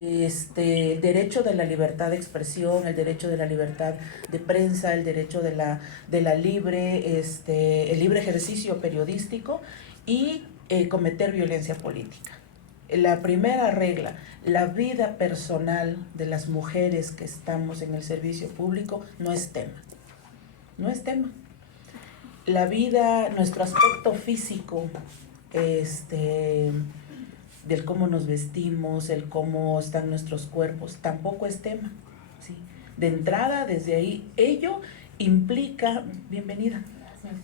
el derecho de la libertad de expresión, el derecho de la libertad de prensa, el derecho de la libre, el libre ejercicio periodístico y cometer violencia política. La primera regla, la vida personal de las mujeres que estamos en el servicio público no es tema, no es tema. La vida, nuestro aspecto físico, del cómo nos vestimos, el cómo están nuestros cuerpos, tampoco es tema, ¿sí? De entrada, desde ahí, ello implica, bienvenida,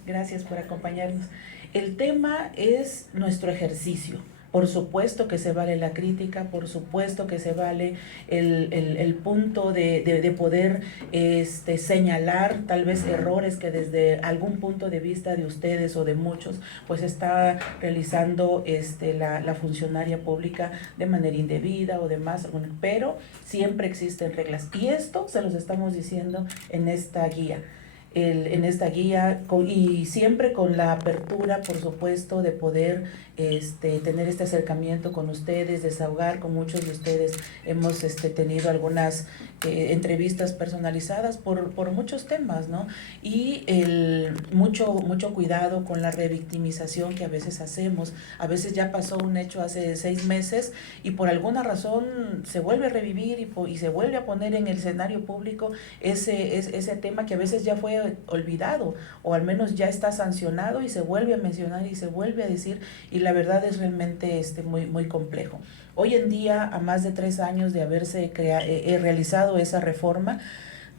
gracias por acompañarnos. El tema es nuestro ejercicio. Por supuesto que se vale la crítica, por supuesto que se vale el punto de poder señalar tal vez errores que desde algún punto de vista de ustedes o de muchos, pues está realizando la funcionaria pública de manera indebida o demás, pero siempre existen reglas. Y esto se los estamos diciendo en esta guía. En esta guía y siempre con la apertura, por supuesto, de poder tener este acercamiento con ustedes, desahogar con muchos de ustedes. Hemos tenido algunas entrevistas personalizadas por muchos temas, ¿no? Y mucho cuidado con la revictimización que a veces hacemos. A veces ya pasó un hecho hace 6 meses y por alguna razón se vuelve a revivir y se vuelve a poner en el escenario público ese tema que a veces ya fue olvidado o al menos ya está sancionado y se vuelve a mencionar y se vuelve a decir, y la verdad es realmente muy complejo. Hoy en día, a más de 3 años de haberse realizado esa reforma,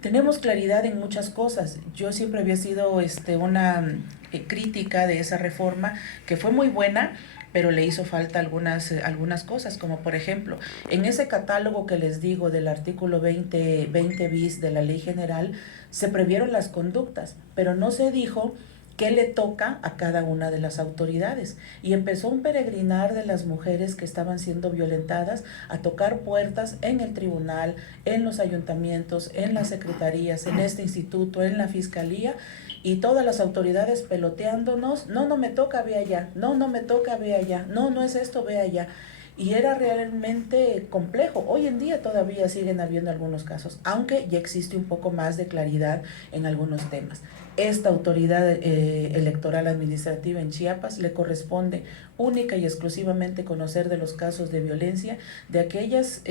tenemos claridad en muchas cosas. Yo siempre había sido una crítica de esa reforma que fue muy buena, pero le hizo falta algunas cosas, como por ejemplo, en ese catálogo que les digo del artículo 20 bis de la Ley General, se previeron las conductas, pero no se dijo qué le toca a cada una de las autoridades. Y empezó un peregrinar de las mujeres que estaban siendo violentadas a tocar puertas en el tribunal, en los ayuntamientos, en las secretarías, en este instituto, en la fiscalía, y todas las autoridades peloteándonos, no me toca, ve allá, no me toca, ve allá, no es esto, ve allá. Y era realmente complejo. Hoy en día todavía siguen habiendo algunos casos, aunque ya existe un poco más de claridad en algunos temas. Esta autoridad electoral administrativa en Chiapas le corresponde única y exclusivamente conocer de los casos de violencia de aquellas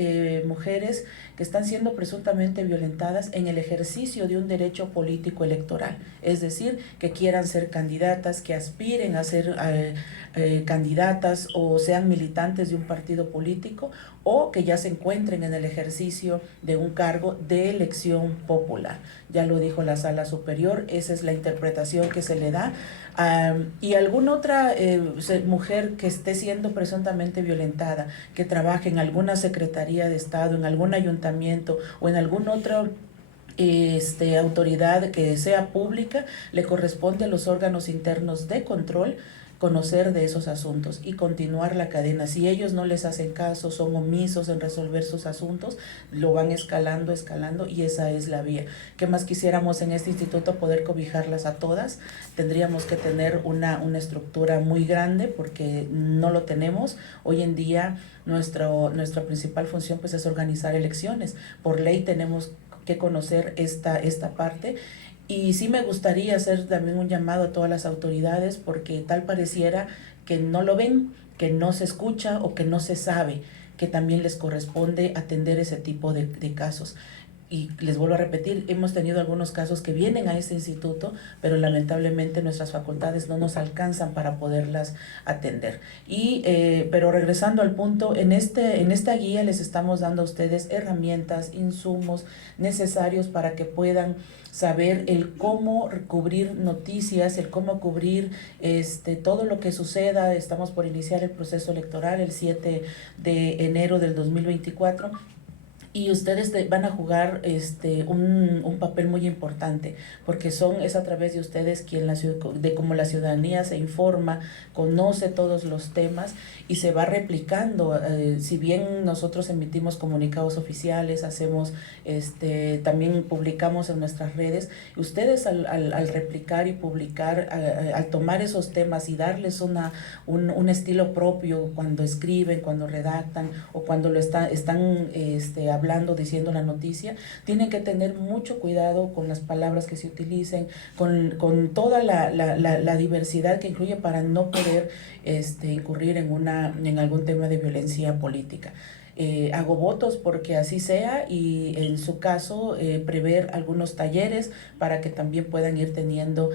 mujeres que están siendo presuntamente violentadas en el ejercicio de un derecho político electoral, es decir, que quieran ser candidatas, que aspiren a ser candidatas o sean militantes de un partido político o que ya se encuentren en el ejercicio de un cargo de elección popular. Ya lo dijo la Sala Superior, esa es la interpretación que se le da. Y alguna otra mujer que esté siendo presuntamente violentada, que trabaje en alguna Secretaría de Estado, en algún ayuntamiento o en algún otro autoridad que sea pública, le corresponde a los órganos internos de control conocer de esos asuntos y continuar la cadena. Si ellos no les hacen caso, son omisos en resolver sus asuntos, lo van escalando y esa es la vía. ¿Qué más quisiéramos en este instituto? Poder cobijarlas a todas. Tendríamos que tener una estructura muy grande porque no lo tenemos. Hoy en día nuestra principal función pues es organizar elecciones. Por ley tenemos que conocer esta parte. Y sí me gustaría hacer también un llamado a todas las autoridades porque tal pareciera que no lo ven, que no se escucha o que no se sabe que también les corresponde atender ese tipo de casos. Y les vuelvo a repetir, hemos tenido algunos casos que vienen a este instituto, pero lamentablemente nuestras facultades no nos alcanzan para poderlas atender. Pero regresando al punto, en esta guía les estamos dando a ustedes herramientas, insumos necesarios para que puedan saber el cómo cubrir noticias, el cómo cubrir todo lo que suceda. Estamos por iniciar el proceso electoral el 7 de enero del 2024 y ustedes van a jugar un papel muy importante, porque es a través de ustedes quien de cómo la ciudadanía se informa, conoce todos los temas y se va replicando. Si bien nosotros emitimos comunicados oficiales, hacemos también publicamos en nuestras redes, ustedes al replicar y publicar, al tomar esos temas y darles un estilo propio cuando escriben, cuando redactan o cuando lo están hablando, diciendo la noticia, tienen que tener mucho cuidado con las palabras que se utilicen, con toda la diversidad que incluye, para no poder incurrir en algún tema de violencia política. Hago votos porque así sea, y en su caso prever algunos talleres para que también puedan ir teniendo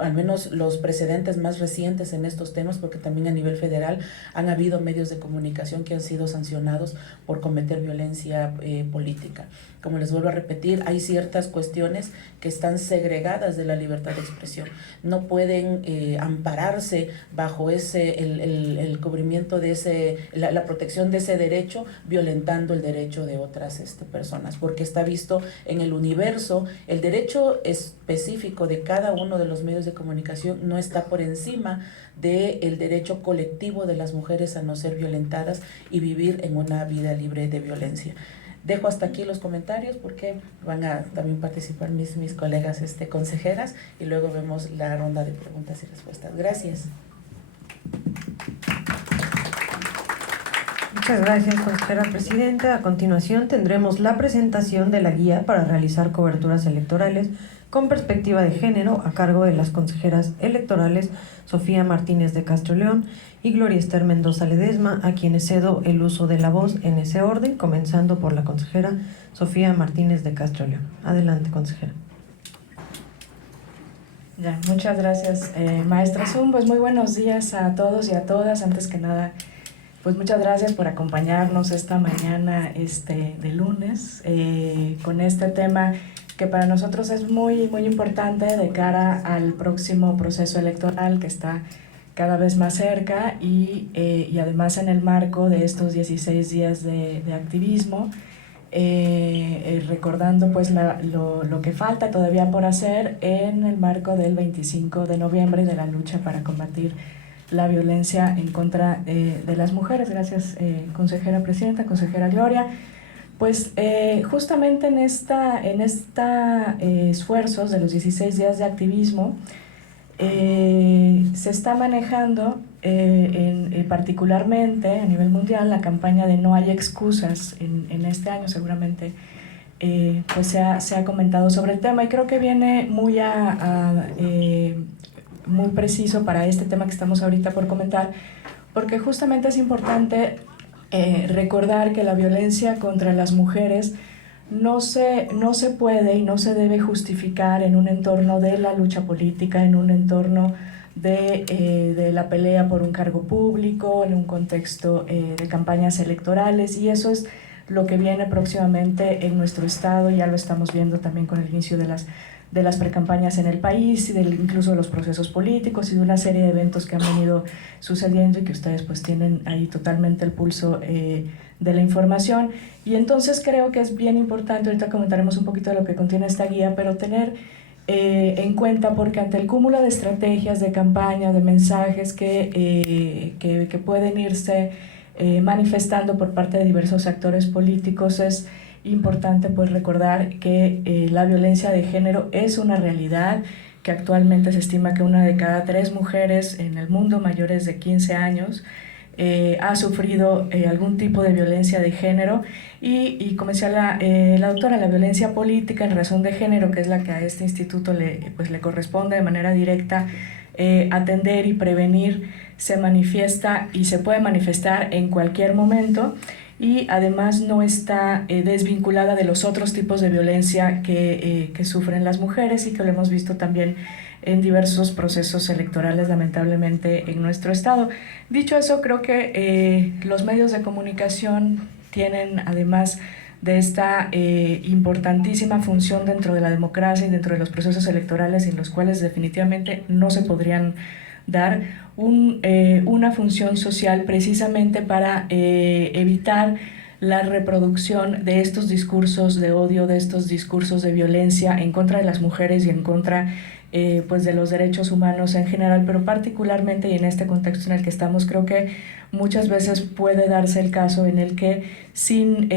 al menos los precedentes más recientes en estos temas, porque también a nivel federal han habido medios de comunicación que han sido sancionados por cometer violencia política. Como les vuelvo a repetir, hay ciertas cuestiones que están segregadas de la libertad de expresión. No pueden ampararse bajo el cubrimiento de la protección de ese derecho, violentando el derecho de otras personas, porque está visto en el universo, el derecho específico de cada uno de los medios de comunicación no está por encima del derecho colectivo de las mujeres a no ser violentadas y vivir en una vida libre de violencia. Dejo hasta aquí los comentarios porque van a también participar mis colegas consejeras, y luego vemos la ronda de preguntas y respuestas. Gracias. Muchas gracias, consejera presidenta. A continuación tendremos la presentación de la guía para realizar coberturas electorales con perspectiva de género a cargo de las consejeras electorales Sofía Martínez de Castro León y Gloria Esther Mendoza Ledesma, a quienes cedo el uso de la voz en ese orden, comenzando por la consejera Sofía Martínez de Castro León. Adelante, consejera. Ya, muchas gracias, maestra Zoom. Pues muy buenos días a todos y a todas. Antes que nada, pues muchas gracias por acompañarnos esta mañana de lunes con este tema que para nosotros es muy, muy importante de cara al próximo proceso electoral que está cada vez más cerca, y además en el marco de estos 16 días de activismo, recordando pues lo que falta todavía por hacer en el marco del 25 de noviembre de la lucha para combatir la violencia en contra de las mujeres. Gracias, consejera presidenta, consejera Gloria. Pues justamente en esta esfuerzos de los 16 días de activismo, se está manejando particularmente a nivel mundial la campaña de No hay excusas en este año. Seguramente pues se ha comentado sobre el tema, y creo que viene muy preciso para este tema que estamos ahorita por comentar, porque justamente es importante recordar que la violencia contra las mujeres no se puede y no se debe justificar en un entorno de la lucha política, en un entorno de la pelea por un cargo público, en un contexto de campañas electorales, y eso es lo que viene próximamente en nuestro estado. Ya lo estamos viendo también con el inicio de las precampañas en el país, y incluso de los procesos políticos y de una serie de eventos que han venido sucediendo y que ustedes pues tienen ahí totalmente el pulso de la información. Y entonces creo que es bien importante, ahorita comentaremos un poquito de lo que contiene esta guía, pero tener en cuenta, porque ante el cúmulo de estrategias, de campaña, de mensajes que pueden irse manifestando por parte de diversos actores políticos, es importante pues recordar que la violencia de género es una realidad, que actualmente se estima que 1 de cada 3 mujeres en el mundo mayores de 15 años ha sufrido algún tipo de violencia de género, y como decía la doctora, la violencia política en razón de género, que es la que a este instituto le corresponde de manera directa atender y prevenir, se manifiesta y se puede manifestar en cualquier momento, y además no está desvinculada de los otros tipos de violencia que sufren las mujeres, y que lo hemos visto también en diversos procesos electorales, lamentablemente, en nuestro estado. Dicho eso, creo que los medios de comunicación tienen, además de esta importantísima función dentro de la democracia y dentro de los procesos electorales, en los cuales definitivamente no se podrían dar una función social, precisamente para evitar la reproducción de estos discursos de odio, de estos discursos de violencia en contra de las mujeres y en contra pues de los derechos humanos en general, pero particularmente y en este contexto en el que estamos, creo que muchas veces puede darse el caso en el que sin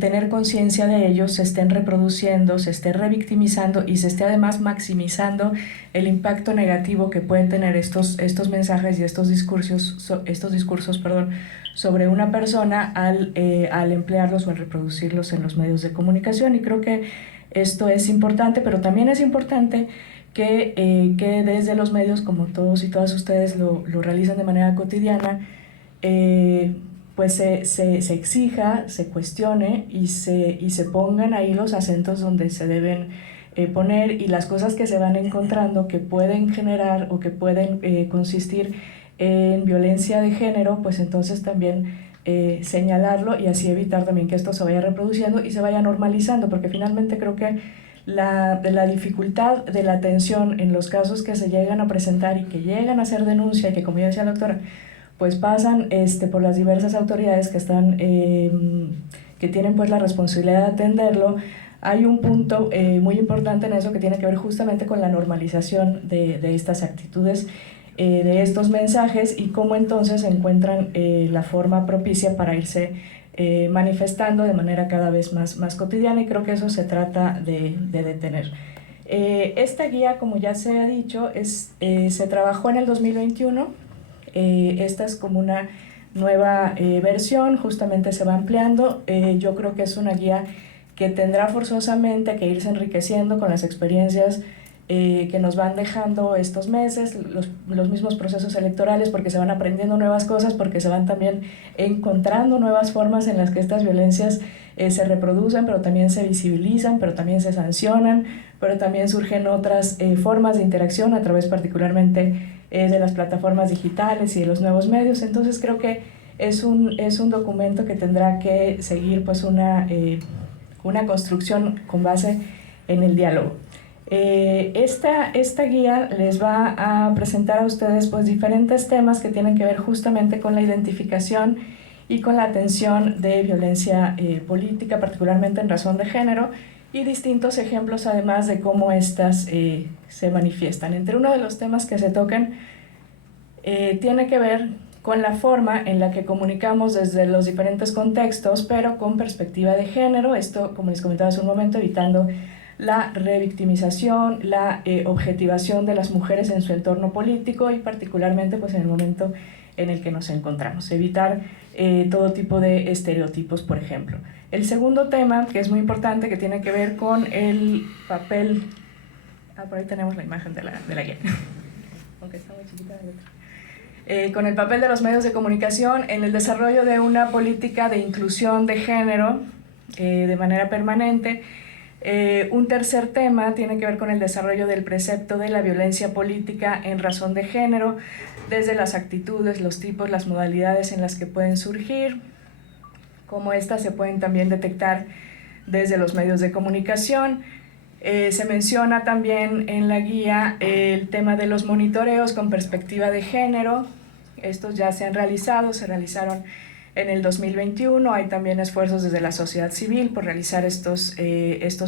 tener conciencia de ellos se estén reproduciendo, se esté revictimizando y se esté además maximizando el impacto negativo que pueden tener estos mensajes y estos discursos sobre una persona al emplearlos o al reproducirlos en los medios de comunicación. Y creo que esto es importante, pero también es importante que desde los medios, como todos y todas ustedes lo realizan de manera cotidiana, pues se exija, se cuestione y se pongan ahí los acentos donde se deben poner, y las cosas que se van encontrando que pueden generar o que pueden consistir en violencia de género, pues entonces también señalarlo y así evitar también que esto se vaya reproduciendo y se vaya normalizando, porque finalmente creo que la dificultad de la atención en los casos que se llegan a presentar y que llegan a hacer denuncia y que, como ya decía la doctora, pues pasan por las diversas autoridades que están que tienen pues la responsabilidad de atenderlo. Hay un punto muy importante en eso que tiene que ver justamente con la normalización de estas actitudes, de estos mensajes, y cómo entonces encuentran la forma propicia para irse manifestando de manera cada vez más cotidiana, y creo que eso se trata de detener. Esta guía, como ya se ha dicho, se trabajó en el 2021. Esta es como una nueva versión, justamente se va ampliando. Yo creo que es una guía que tendrá forzosamente que irse enriqueciendo con las experiencias que nos van dejando estos meses, los mismos procesos electorales, porque se van aprendiendo nuevas cosas, porque se van también encontrando nuevas formas en las que estas violencias se reproducen, pero también se visibilizan, pero también se sancionan, pero también surgen otras formas de interacción a través particularmente de las plataformas digitales y de los nuevos medios. Entonces creo que es un documento que tendrá que seguir pues una construcción con base en el diálogo. Esta guía les va a presentar a ustedes pues diferentes temas que tienen que ver justamente con la identificación y con la atención de violencia política, particularmente en razón de género, y distintos ejemplos además de cómo estas se manifiestan. Entre uno de los temas que se tocan tiene que ver con la forma en la que comunicamos desde los diferentes contextos, pero con perspectiva de género. Esto, como les comentaba hace un momento, evitando la revictimización, la objetivación de las mujeres en su entorno político y particularmente pues, en el momento en el que nos encontramos. Evitar todo tipo de estereotipos, por ejemplo. El segundo tema, que es muy importante, que tiene que ver con el papel... por ahí tenemos la imagen de la guía, aunque está muy chiquita la letra. Con el papel de los medios de comunicación en el desarrollo de una política de inclusión de género de manera permanente. Un tercer tema tiene que ver con el desarrollo del precepto de la violencia política en razón de género, desde las actitudes, los tipos, las modalidades en las que pueden surgir, cómo estas se pueden también detectar desde los medios de comunicación. Se menciona también en la guía el tema de los monitoreos con perspectiva de género. Estos ya se han realizado, se realizaron en el 2021. Hay también esfuerzos desde la sociedad civil por realizar estos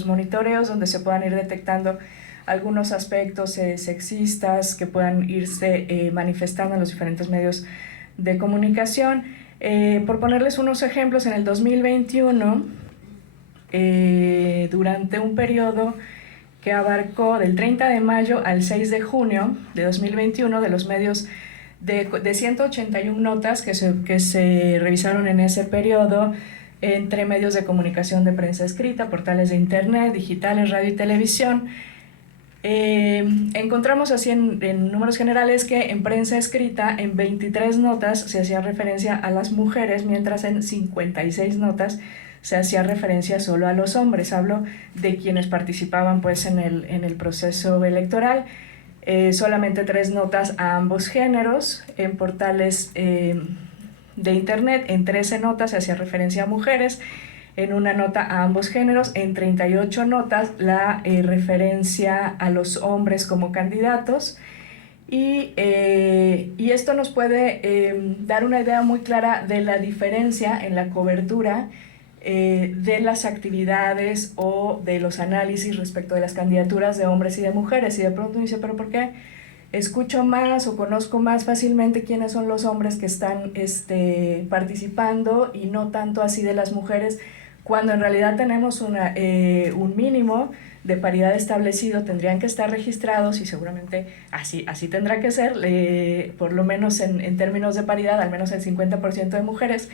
monitoreos donde se puedan ir detectando algunos aspectos sexistas que puedan irse manifestando en los diferentes medios de comunicación. Por ponerles unos ejemplos, en el 2021, durante un periodo que abarcó del 30 de mayo al 6 de junio de 2021, de los medios de 181 notas que se revisaron en ese periodo, entre medios de comunicación de prensa escrita, portales de internet, digitales, radio y televisión, encontramos así en números generales que en prensa escrita en 23 notas se hacía referencia a las mujeres, mientras en 56 notas se hacía referencia solo a los hombres. Hablo de quienes participaban pues, en el proceso electoral. Solamente 3 notas a ambos géneros. En portales de internet, en 13 notas se hacía referencia a mujeres, en una nota a ambos géneros, en 38 notas la referencia a los hombres como candidatos. Y esto nos puede dar una idea muy clara de la diferencia en la cobertura de las actividades o de los análisis respecto de las candidaturas de hombres y de mujeres. Y de pronto dice, ¿pero por qué escucho más o conozco más fácilmente quiénes son los hombres que están participando y no tanto así de las mujeres, cuando en realidad tenemos un mínimo de paridad establecido, tendrían que estar registrados y seguramente así tendrá que ser, por lo menos en términos de paridad, al menos el 50% de mujeres,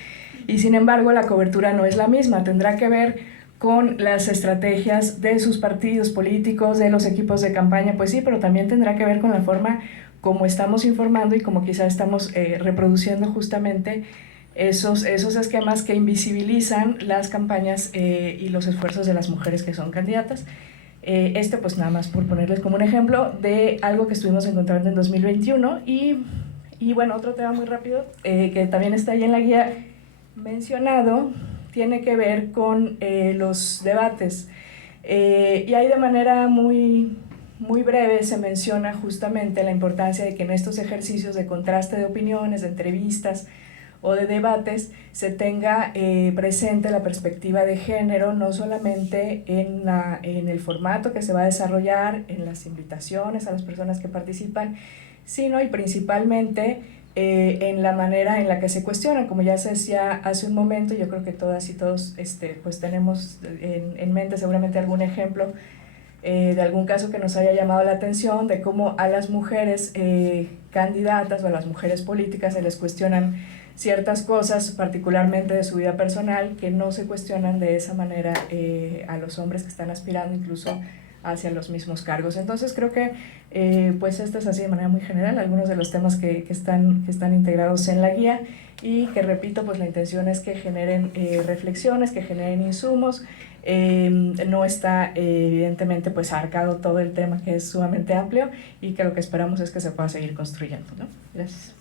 y sin embargo la cobertura no es la misma, tendrá que ver con las estrategias de sus partidos políticos, de los equipos de campaña, pues sí, pero también tendrá que ver con la forma como estamos informando y como quizá estamos reproduciendo justamente esos esquemas que invisibilizan las campañas y los esfuerzos de las mujeres que son candidatas. Pues nada más por ponerles como un ejemplo de algo que estuvimos encontrando en 2021 y bueno, otro tema muy rápido que también está ahí en la guía mencionado, tiene que ver con los debates y ahí de manera muy breve se menciona justamente la importancia de que en estos ejercicios de contraste de opiniones, de entrevistas o de debates se tenga presente la perspectiva de género, no solamente en el formato que se va a desarrollar, en las invitaciones a las personas que participan, sino y principalmente en la manera en la que se cuestionan. Como ya se decía hace un momento, yo creo que todas y todos pues tenemos en mente seguramente algún ejemplo de algún caso que nos haya llamado la atención, de cómo a las mujeres candidatas o a las mujeres políticas se les cuestionan ciertas cosas, particularmente de su vida personal, que no se cuestionan de esa manera a los hombres que están aspirando incluso hacia los mismos cargos. Entonces creo que pues esto es así de manera muy general, algunos de los temas que están integrados en la guía y que repito, pues la intención es que generen reflexiones, que generen insumos. No está evidentemente pues abarcado todo el tema, que es sumamente amplio, y que lo que esperamos es que se pueda seguir construyendo, ¿no? Gracias.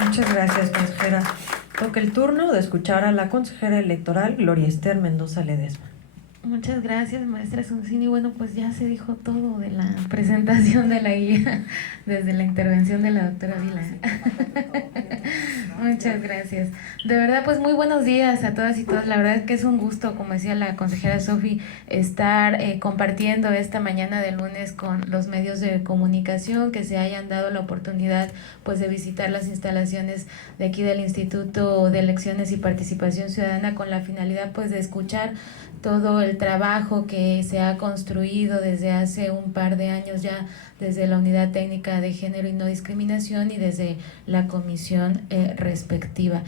Muchas gracias, consejera. Toca el turno de escuchar a la consejera electoral Gloria Esther Mendoza Ledesma. Muchas gracias, maestra Suncini. Bueno, pues ya se dijo todo de la presentación de la guía desde la intervención de la doctora Vila. Muchas gracias. De verdad, pues muy buenos días a todas y todos. La verdad es que es un gusto, como decía la consejera Sofi, estar compartiendo esta mañana de lunes con los medios de comunicación, que se hayan dado la oportunidad pues de visitar las instalaciones de aquí del Instituto de Elecciones y Participación Ciudadana, con la finalidad pues de escuchar todo el trabajo que se ha construido desde hace un par de años ya, desde la Unidad Técnica de Género y No Discriminación y desde la comisión respectiva.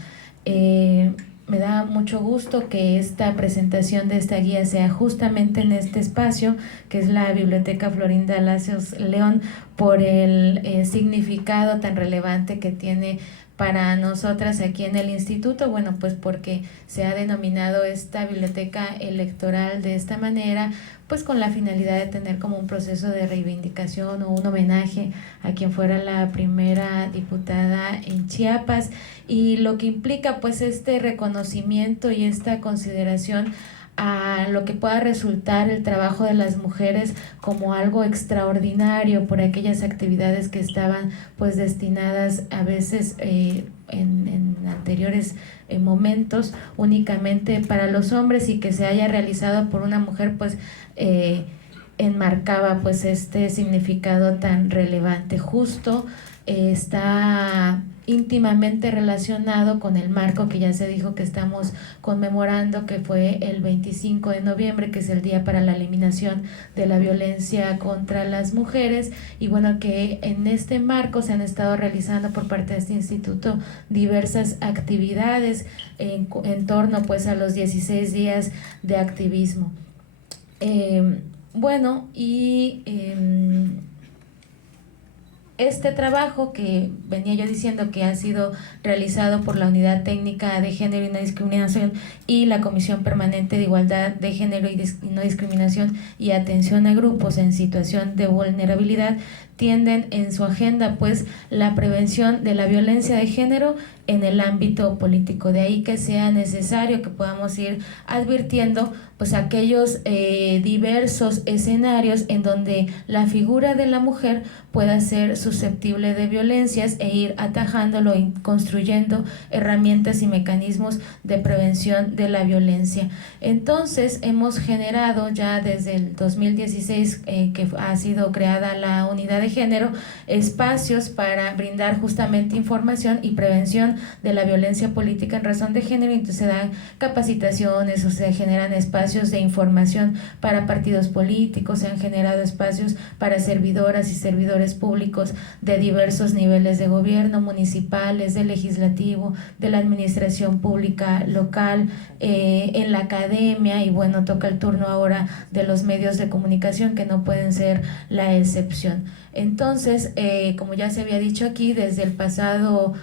Me da mucho gusto que esta presentación de esta guía sea justamente en este espacio, que es la Biblioteca Florinda Lacios León, por el significado tan relevante que tiene para nosotras aquí en el instituto. Bueno, pues porque se ha denominado esta biblioteca electoral de esta manera, pues con la finalidad de tener como un proceso de reivindicación o un homenaje a quien fuera la primera diputada en Chiapas, y lo que implica pues este reconocimiento y esta consideración a lo que pueda resultar el trabajo de las mujeres como algo extraordinario por aquellas actividades que estaban pues destinadas a veces en anteriores momentos únicamente para los hombres, y que se haya realizado por una mujer pues enmarcaba pues este significado tan relevante. Justo está íntimamente relacionado con el marco que ya se dijo que estamos conmemorando, que fue el 25 de noviembre, que es el Día para la Eliminación de la Violencia contra las Mujeres, y bueno, que en este marco se han estado realizando por parte de este instituto diversas actividades en torno pues a los 16 días de activismo. Este trabajo que venía yo diciendo que ha sido realizado por la Unidad Técnica de Género y No Discriminación y la Comisión Permanente de Igualdad de Género y No Discriminación y Atención a Grupos en Situación de Vulnerabilidad, tienden en su agenda pues la prevención de la violencia de género en el ámbito político. De ahí que sea necesario que podamos ir advirtiendo pues aquellos diversos escenarios en donde la figura de la mujer pueda ser susceptible de violencias e ir atajándolo y construyendo herramientas y mecanismos de prevención de la violencia. Entonces hemos generado ya desde el 2016 que ha sido creada la unidad de género, espacios para brindar justamente información y prevención de la violencia política en razón de género. Entonces se dan capacitaciones o se generan espacios de información para partidos políticos, se han generado espacios para servidoras y servidores públicos de diversos niveles de gobierno, municipales, del legislativo, de la administración pública local, en la academia, y bueno, toca el turno ahora de los medios de comunicación, que no pueden ser la excepción. Entonces, como ya se había dicho aquí, desde el pasado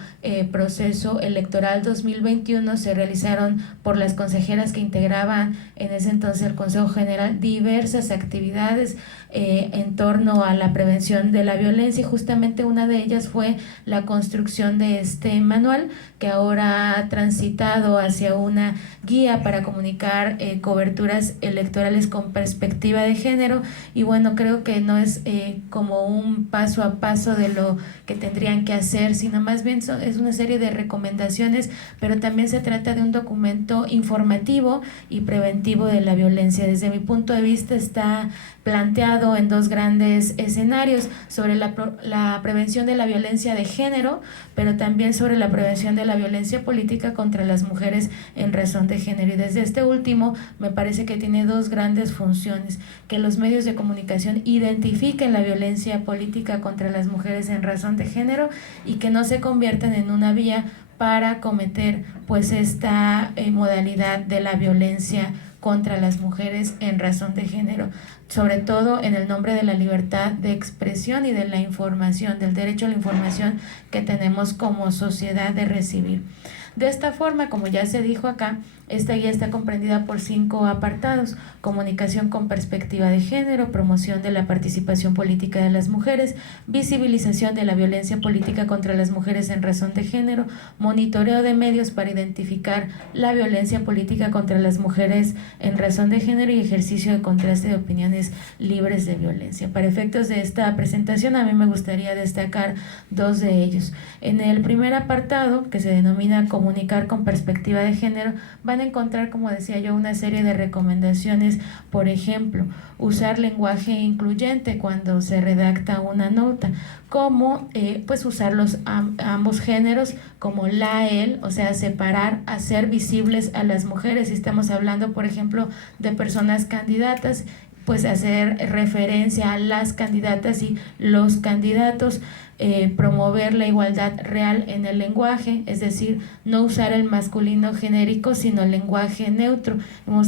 proceso electoral 2021 se realizaron por las consejeras que integraban en ese entonces el Consejo General diversas actividades en torno a la prevención de la violencia, y justamente una de ellas fue la construcción de este manual, que ahora ha transitado hacia una guía para comunicar coberturas electorales con perspectiva de género. Y bueno, creo que no es como un paso a paso de lo que tendrían que hacer, sino más bien es una serie de recomendaciones, pero también se trata de un documento informativo y preventivo de la violencia. Desde mi punto de vista está planteado en dos grandes escenarios: sobre la prevención de la violencia de género, pero también sobre la prevención de la violencia política contra las mujeres en razón de género. Y desde este último me parece que tiene dos grandes funciones: que los medios de comunicación identifiquen la violencia política contra las mujeres en razón de género y que no se conviertan en una vía para cometer pues esta modalidad de la violencia contra las mujeres en razón de género, sobre todo en el nombre de la libertad de expresión y de la información, del derecho a la información que tenemos como sociedad de recibir. De esta forma, como ya se dijo acá, esta guía está comprendida por 5 apartados: comunicación con perspectiva de género, promoción de la participación política de las mujeres, visibilización de la violencia política contra las mujeres en razón de género, monitoreo de medios para identificar la violencia política contra las mujeres en razón de género y ejercicio de contraste de opiniones libres de violencia. Para efectos de esta presentación, a mí me gustaría destacar 2 de ellos. En el primer apartado, que se denomina comunicar con perspectiva de género, van a encontrar, como decía yo, una serie de recomendaciones. Por ejemplo, usar lenguaje incluyente cuando se redacta una nota, como pues usar ambos géneros, como la, él, o sea, separar, hacer visibles a las mujeres. Si estamos hablando, por ejemplo, de personas candidatas, pues hacer referencia a las candidatas y los candidatos. Promover la igualdad real en el lenguaje, es decir, no usar el masculino genérico, sino el lenguaje neutro.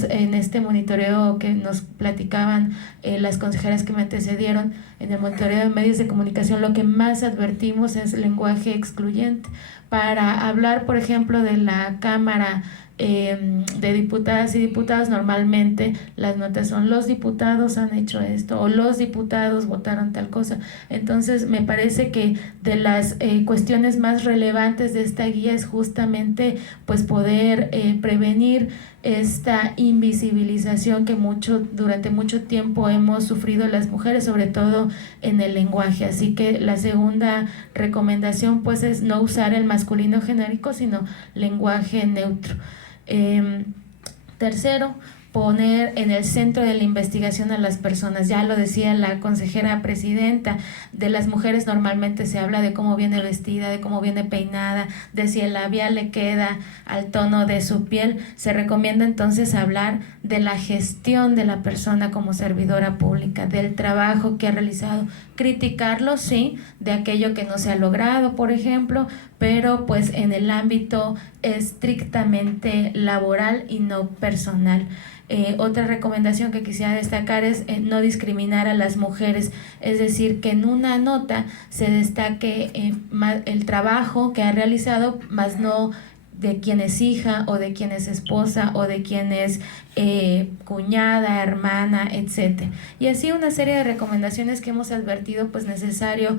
En este monitoreo que nos platicaban las consejeras que me antecedieron, en el monitoreo de medios de comunicación, lo que más advertimos es lenguaje excluyente. Para hablar, por ejemplo, de la Cámara de diputadas y diputados, normalmente las notas son: los diputados han hecho esto, o los diputados votaron tal cosa. Entonces me parece que de las cuestiones más relevantes de esta guía es justamente pues poder prevenir esta invisibilización que durante mucho tiempo hemos sufrido las mujeres, sobre todo en el lenguaje. Así que la segunda recomendación pues es no usar el masculino genérico, sino lenguaje neutro. Tercero, poner en el centro de la investigación a las personas. Ya lo decía la consejera presidenta, de las mujeres normalmente se habla de cómo viene vestida, de cómo viene peinada, de si el labial le queda al tono de su piel. Se recomienda entonces hablar de la gestión de la persona como servidora pública, del trabajo que ha realizado, criticarlo, sí, de aquello que no se ha logrado, por ejemplo, pero pues en el ámbito estrictamente laboral y no personal. Otra recomendación que quisiera destacar es no discriminar a las mujeres, es decir, que en una nota se destaque el trabajo que ha realizado, más no de quien es hija o de quien es esposa o de quien es cuñada, hermana, etc. Y así una serie de recomendaciones que hemos advertido pues necesario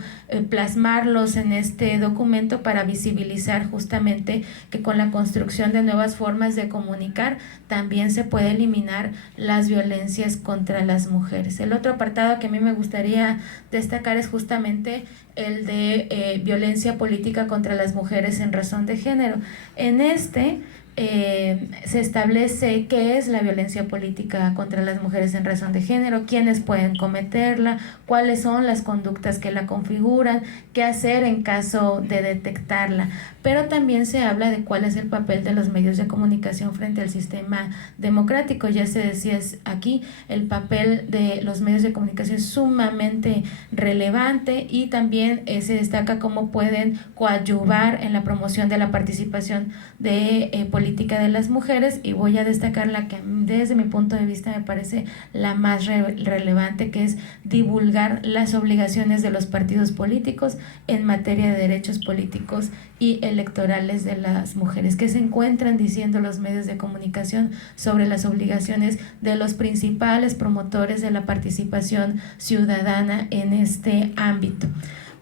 plasmarlos en este documento para visibilizar justamente que con la construcción de nuevas formas de comunicar también se puede eliminar las violencias contra las mujeres. El otro apartado que a mí me gustaría destacar es justamente el de violencia política contra las mujeres en razón de género. En este se establece qué es la violencia política contra las mujeres en razón de género, quiénes pueden cometerla, cuáles son las conductas que la configuran, qué hacer en caso de detectarla. Pero también se habla de cuál es el papel de los medios de comunicación frente al sistema democrático. Ya se decía aquí, el papel de los medios de comunicación es sumamente relevante y también se destaca cómo pueden coadyuvar en la promoción de la participación de política de las mujeres, y voy a destacar la que desde mi punto de vista me parece la más relevante, que es divulgar las obligaciones de los partidos políticos en materia de derechos políticos y electorales de las mujeres, que se encuentran diciendo los medios de comunicación sobre las obligaciones de los principales promotores de la participación ciudadana en este ámbito.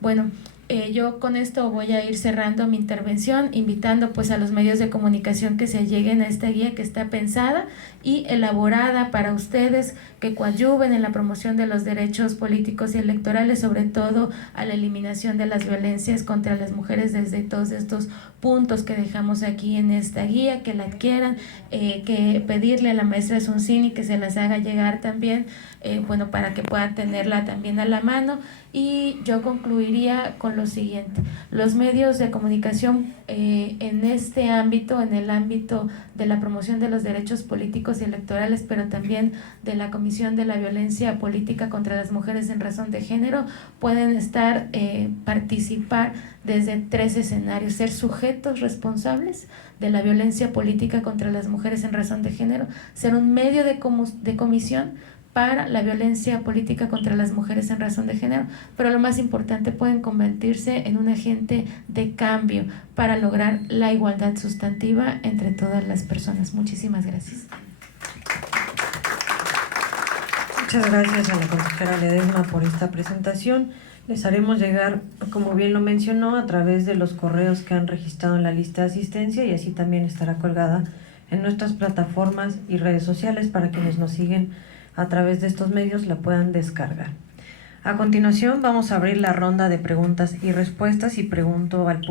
Bueno, yo con esto voy a ir cerrando mi intervención, invitando pues a los medios de comunicación que se lleguen a esta guía que está pensada y elaborada para ustedes, que coadyuven en la promoción de los derechos políticos y electorales, sobre todo a la eliminación de las violencias contra las mujeres desde todos estos puntos que dejamos aquí en esta guía, que la adquieran, que pedirle a la maestra Suncini que se las haga llegar también, bueno, para que puedan tenerla también a la mano. Y yo concluiría con lo siguiente: los medios de comunicación en este ámbito, en el ámbito de la promoción de los derechos políticos y electorales, pero también de la Comisión de la Violencia Política contra las Mujeres en Razón de Género, pueden participar desde 3 escenarios: ser sujetos responsables de la violencia política contra las mujeres en razón de género, ser un medio de comisión para la violencia política contra las mujeres en razón de género, pero lo más importante, pueden convertirse en un agente de cambio para lograr la igualdad sustantiva entre todas las personas. Muchísimas gracias. Muchas gracias a la consejera Ledesma por esta presentación. Les haremos llegar, como bien lo mencionó, a través de los correos que han registrado en la lista de asistencia, y así también estará colgada en nuestras plataformas y redes sociales para quienes nos siguen a través de estos medios la puedan descargar. A continuación vamos a abrir la ronda de preguntas y respuestas y pregunto al público